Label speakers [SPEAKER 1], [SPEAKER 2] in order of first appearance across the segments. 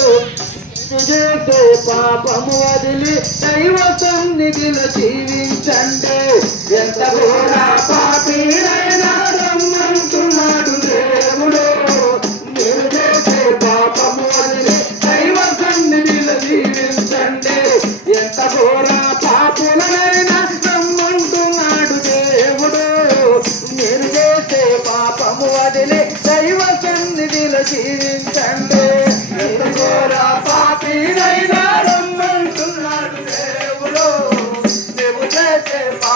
[SPEAKER 1] చేసే పాపము వదిలి దైవ సన్నిధిలో జీవించండి. ఎంత కూడా పాపీడైనా రమ్మంటున్నాడు దేవుడు. మీరు చేసే పాపము వదిలి దైవ సన్నిధిలో జీవించండి. ఎంత ఘోర పాపులనైనా రమ్మంటున్నాడు దేవుడు. మీరు చేసే పాపము వదిలి దైవ సన్నిధిలో జీవించండి.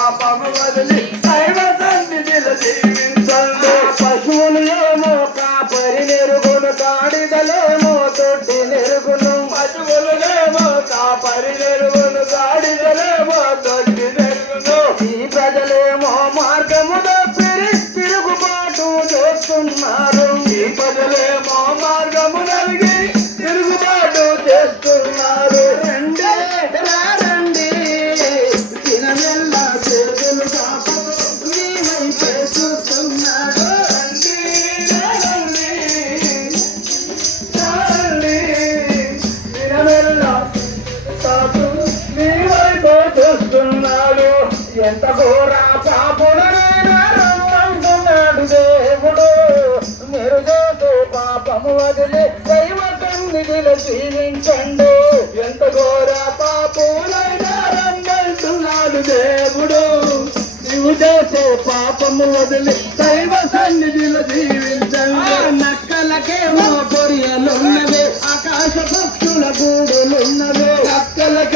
[SPEAKER 1] చేసే పాపము ఎంత ఘోర పాపుడనైనా దేవుడు. మీరు చేసే పాపము వదిలి దైవ సన్నిధిలో జీవించండి. ఎంత ఘోర పాపులైనా దేవుడు. నువ్వు చేసే పాపము వదిలి దైవ సన్నిధిలో జీవించండి. నక్కలకేమో కొరియలున్నవే ఆకాశ పక్షుల గూడులున్నవి.
[SPEAKER 2] నక్కలకి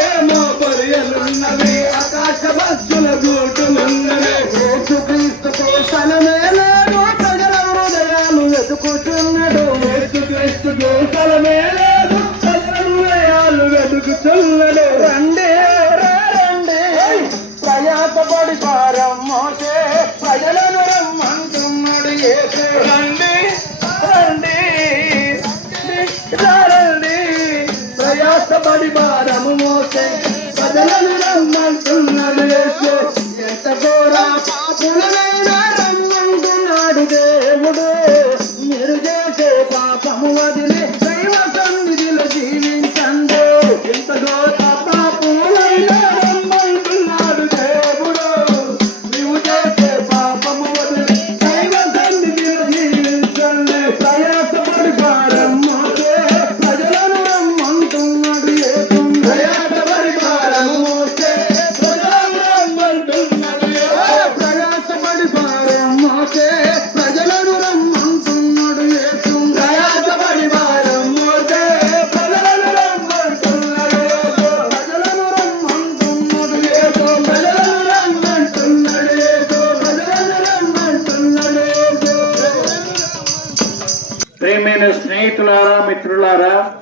[SPEAKER 2] స్నేహితులారా మిత్రులారా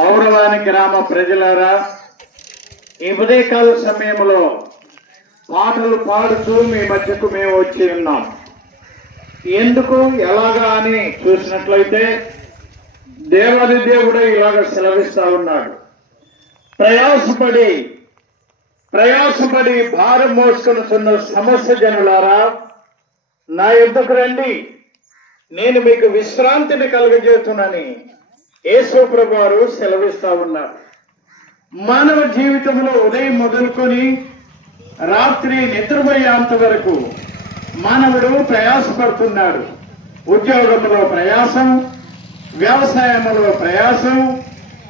[SPEAKER 2] ఔరవాని గ్రామ ప్రజలారా ఈ ఉదయకాల సమయంలో పాటలు పాడుతూ మీ మధ్యకు మేము వచ్చి ఉన్నాం. ఎందుకు? ఎలాగా అని చూసినట్లయితే దేవాది దేవుడు ఇలాగ సెలవిస్తా ఉన్నాడు. ప్రయాసపడి ప్రయాసపడి భారం మోసుకొనుతున్న సమస్య జనులారా నా ఎందుకు రండి. నేను మీకు విశ్రాంతిని కలుగజేస్తున్నానని యేసు ప్రభు వారు సెలవిస్తా ఉన్నారు. మానవ జీవితంలో ఉదయం మొదలుకొని రాత్రి నిద్రపోయేంత వరకు మానవుడు ప్రయాసపడుతున్నాడు. ఉద్యోగంలో ప్రయాసం వ్యవసాయములో ప్రయాసం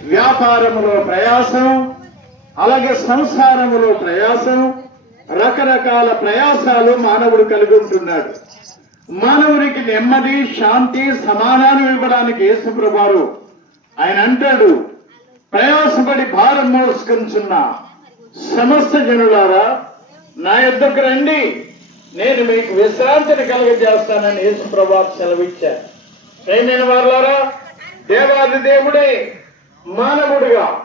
[SPEAKER 2] వ్యాపారములో ప్రయాసం అలాగే సంసారములో ప్రయాసం రకరకాల ప్రయాసాలు మానవుడు కలిగి ఉంటున్నాడు. మానవునికి నెమ్మది శాంతి సమాధానం ఇవ్వడానికి యేసుప్రభారు ఆయన అంటాడు ప్రయాసపడి భారం మోసుకుంటున్న సమస్త జనులారా నా యొద్దకు రండి. నేను మీకు విశ్రాంతిని కలుగజేస్తానని యేసుప్రభా సెలవిచ్చారు. ప్రేమైన వారులారా దేవాది దేవుడే మానవుడిగా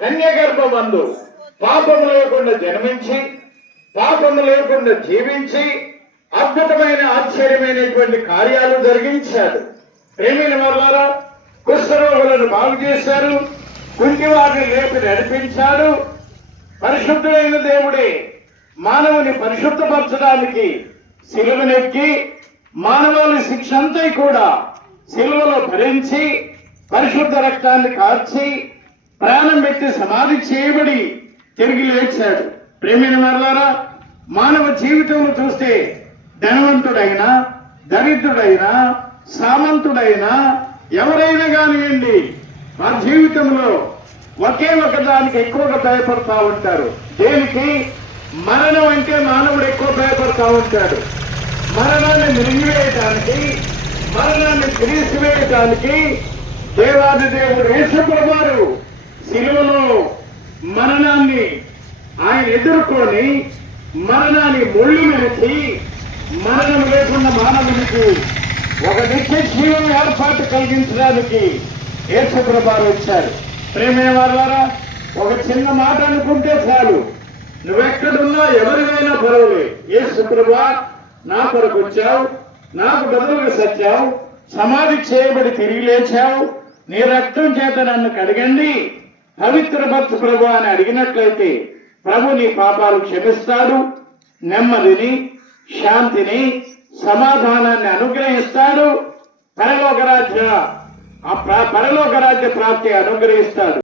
[SPEAKER 2] కన్యగర్భమందు పాపము లేకుండా జన్మించి పాపము లేకుండా జీవించి అద్భుతమైన ఆశ్చర్యమైనటువంటి కార్యాలు జరిగించాడు ప్రేమైన వాళ్ళారా కుష్ఠరోగులను బాగు చేశారు. కుంటివారిని లేపి నడిపించాడు. పరిశుద్ధుడైన దేవుడే మానవుని పరిశుద్ధపరచడానికి సిలువనెక్కి మానవాళి శిక్ష అంతా కూడా సిలువలో భరించి పరిశుద్ధ రక్తాన్ని కార్చి ప్రాణం పెట్టి సమాధి చేయబడి తిరిగి లేచాడు. ప్రేమిని మరలారా మానవ జీవితంలో చూస్తే ధనవంతుడైనా దరిద్రుడైనా సామంతుడైనా ఎవరైనా కానివ్వండి మా జీవితంలో ఒకే ఒక దానికి ఎక్కువగా భయపడతా ఉంటారు. దేనికి? మరణం అంటే మానవుడు ఎక్కువ భయపడతా ఉంటాడు. మరణాన్ని నిలివేయటానికి మరణాన్ని తీసివేయటానికి దేవాది దేవుడు యేసుప్రభు వారు శిలువలో మరణాన్ని ఆయన ఎదుర్కొని మరణాన్ని ముళ్ళు మెరిచి మరణం లేకుండా మానవునికి ఒక నిత్య జీవం ఏర్పాటు కలిగించడానికి యేసుప్రభారు వచ్చారు. ప్రేమే వారా ఒక చిన్న మాట అనుకుంటే చాలు. నువ్వెక్కడున్నా ఎవరివైనా ఏ యేసుప్రభా నా కొరకు వచ్చావు నాకు బదులుగా సచ్చావు సమాధి చేయబడి తిరిగి లేచావు నీ రక్తం చేత నన్ను కడగండి. పవిత్ర భక్తు ప్రభు అని అడిగినట్లయితే ప్రభు నీ పాపాలు క్షమిస్తాడు నెమ్మదిని శాంతిని సమాధానాన్ని అనుగ్రహిస్తాడు. పరలోక రాజ్య ఆ పరలోక రాజ్య ప్రాప్తి అనుగ్రహిస్తాడు.